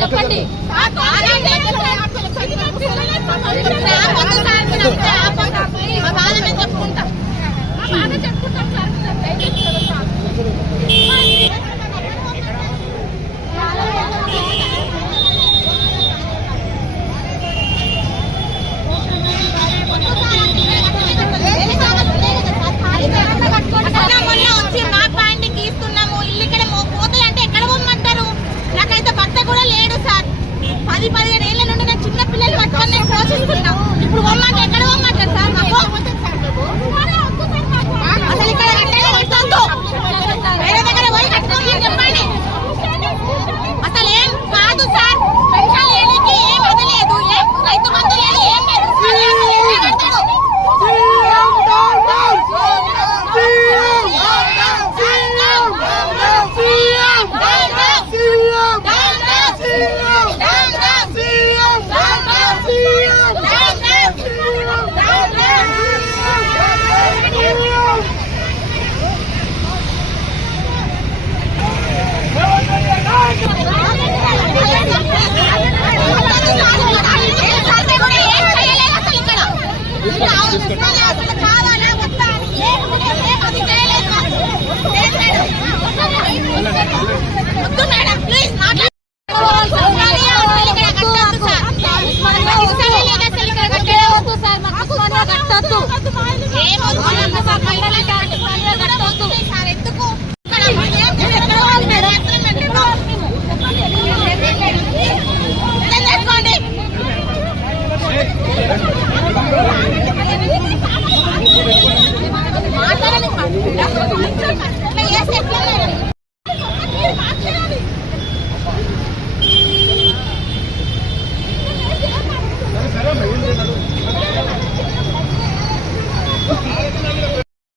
చెప్పండి చెప్పుకుంటా వచ్చి మా పాయింట్ గీస్తున్నాము. ఇల్లు ఇక్కడ పోతాయి అంటే ఎక్కడ పోమంటారు? నాకైతే భర్త కూడా లేడు సార్. 10-15 ఏళ్ల నుండి నేను చిన్న పిల్లలు పట్టుకొని నేను పోషిస్తున్నా. ఇప్పుడు పోమంటే ఎక్కడ పోమంటారు సార్? మాకు అసలు ఇక్కడ కట్టేది వేరే దగ్గర పోయి కట్టుకోమని చెప్పండి. అసలు ఏం కాదు సార్. పెన్షన్ లేనికి ఏం వదలేదు, రైతు బంధు లేదు, ఏం లేదు.